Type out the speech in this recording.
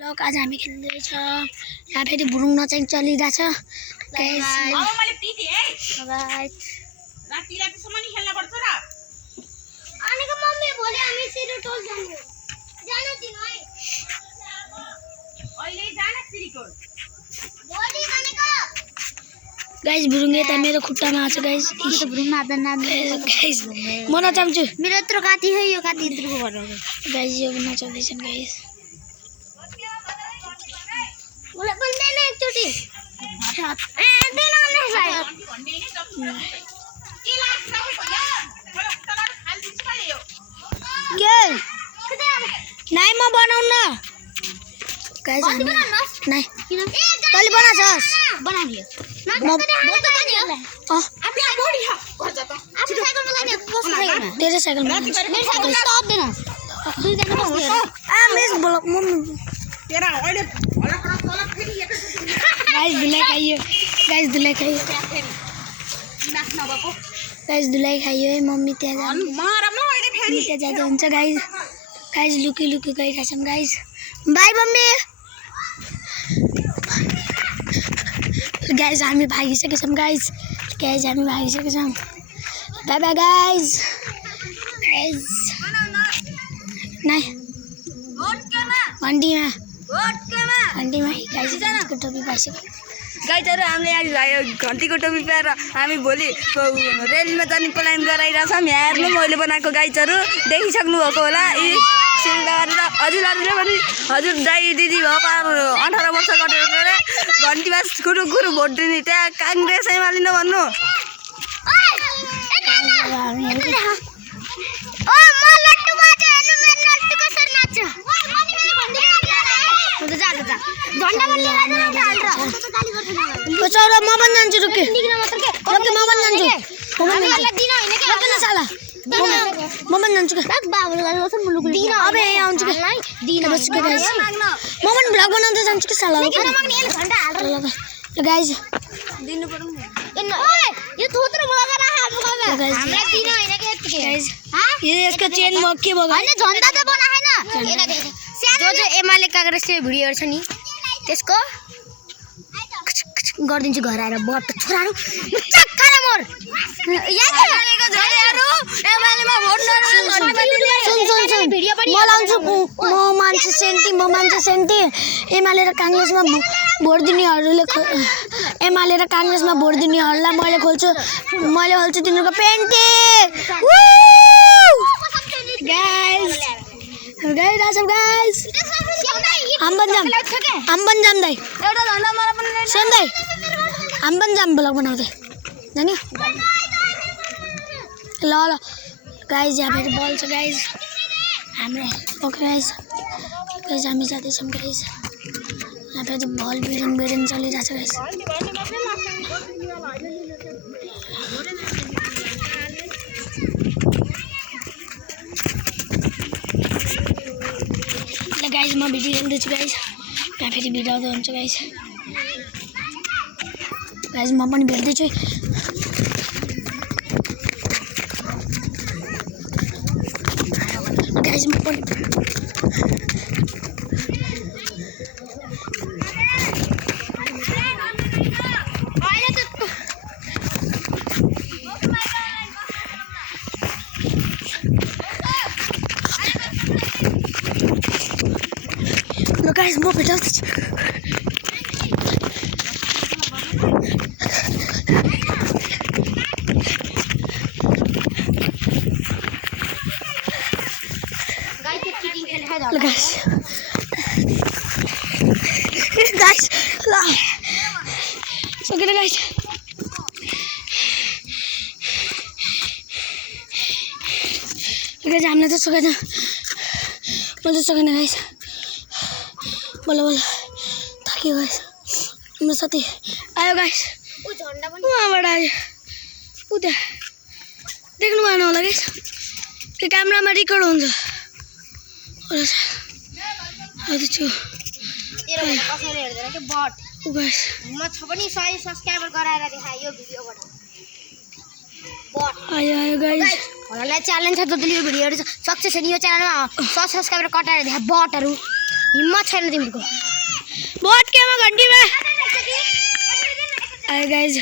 लोग आज हामी खेल्दैछ यहाँ फेरि भुरुङ नचाहिँ चलिरहेछ गाइस अब मैले पिटे है गाइस राति रातिसम्म नि खेल्न पर्छ र अनिको मम्मी भोलि हामी सिरिटोल जानु दिन है अहिले जान सिरिटोल भोलि भनेको गाइस भुरुङ यता मेरो खुट्टामा छ गाइस यो त भुरुङ मार्दैन गाइस म नचाम्छु मेरो यत्रो काटी है यो काटी यत्रोको भएर गाइस यो नचाउँदैछन् गाइस बोला बंदे ने एकचोटी दिन हमने खाया के नहीं म बनाउन गाइस नहीं कहिले बनाछस् बना दियो म आफ्नो बोडी छ गर्छ त आफ्नो साइकलमा लाने बस्नु तेरे साइकलमा मेरो साइकल स्टप देन दुई जना बस्नु आ मिस ब्लक म तेरा अहिले गाइस दुलाई खाइयो गाइस दुलाई खाइयो है मम्मी त्यहाँ जान्छ म राम्रो अहिले फेरि त्यहाँ जाँदा हुन्छ गाइस लुकी गइरहेछौँ गाइस बाइ मम्मी गाइस हामी भागिसकेका छौँ गाइस हामी भागिसकेका छौँ बाइ बाइ गाइस नाइ घन्टीमा गाइस घन्टीको टोपी पाइसक्यो गाइजहरू हामीले आज भाइ घन्टीको टोपी पाएर हामी भोलि रेलमा जाने प्लान गराइरहेछौँ। यहाँ हेर्नु मैले बनाएको गाइजहरू देखिसक्नु भएको होला यी सिलगढी र हजुरहरूले पनि हजुर दाइ दिदी भयो पार 18 वर्ष गरेर घन्टीमा गुरु भोट दिने त्यहाँ काङ्ग्रेस एमाले नभन्नु बचाउरा म पनि जान्छु रुके म पनि जान्छु साला म पनि जान्छु अब यहाँ आउँछु म पनि भ्लग बनाउँदै जान्छु कि साला गाइज यसको चेन म के भयो जो एमाले काङ्ग्रेसले भिडियोहरू छ नि त्यसको गरिदिन्छु घर आएर बट छोराहरू चक्काले मोर म लाउँछु म मान्छे सेन्टी एमाले र काङ्ग्रेसमा भोट दिनेहरूले एमाले र काङ्ग्रेसमा भोट दिनेहरूलाई मैले खोल्छु तिनीहरूको पेन्टी गाइस हम बन जाम दाइ सुन दाइ हम बन जाम ब्लग बनाउँदै जान्यो ल गाइस यहाँ फेरि बल छ गाइस हाम्रो ओके गाइस हामी जाँदैछौँ गाइस यहाँ फेरि बल बिडिङ चलिरहेछ गाइस गाइस म भिडियो हेर्दैछु गाइस यहाँ फेरि भिडियो हुन्छ गाइस म पनि भेट्दैछु गाइस म पनि गाइस म भेटाउँदैछु गाइस ल सकेन गाइस हामीलाई त सकेन मैले सकेन गाइस बोल थाक्यो गाइस हाम्रो साथी आयो गाइस उहाँबाट आयो उता देख्नु भएन होला गाइस त्यो क्यामेरामा रेकर्ड हुन्छ आयो गाइस च्यालेन्ज छ जसले यो भिडियोहरू सक्सेस छ नि यो च्यानलमा 100 सब्स्क्राइबर कटाएर देखा बटहरू हिम्मत छैन तिम्रो बहुत केमा घन्टीमा गाइज